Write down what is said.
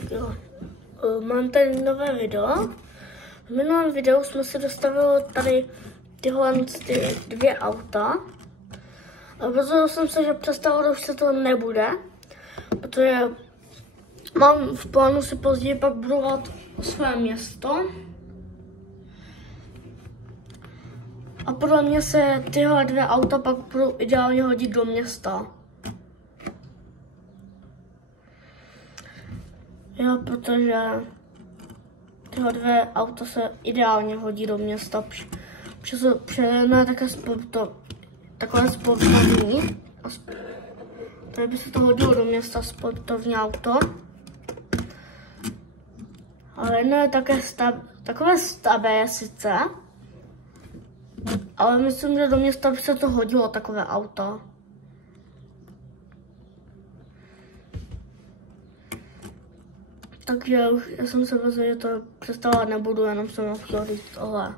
Tak jo, mám tady nové video. V minulém videu jsme se dostavili tady tyhle dvě auta. A rozhodl jsem se, že přes ta už se to nebude, protože mám v plánu si později pak budovat své město. A podle mě se tyhle dvě auta pak budou ideálně hodit do města. Jo, protože tyhle dvě auta se ideálně hodí do města. Protože takové sportovní. Tady by se to hodilo do města, sportovní auto. Ale jedno je takové stabé sice. Ale myslím, že do města by se to hodilo, takové auto. Takže už já jsem se rozhodl, že to představovat nebudu, jenom jsem chtěl říct tohle.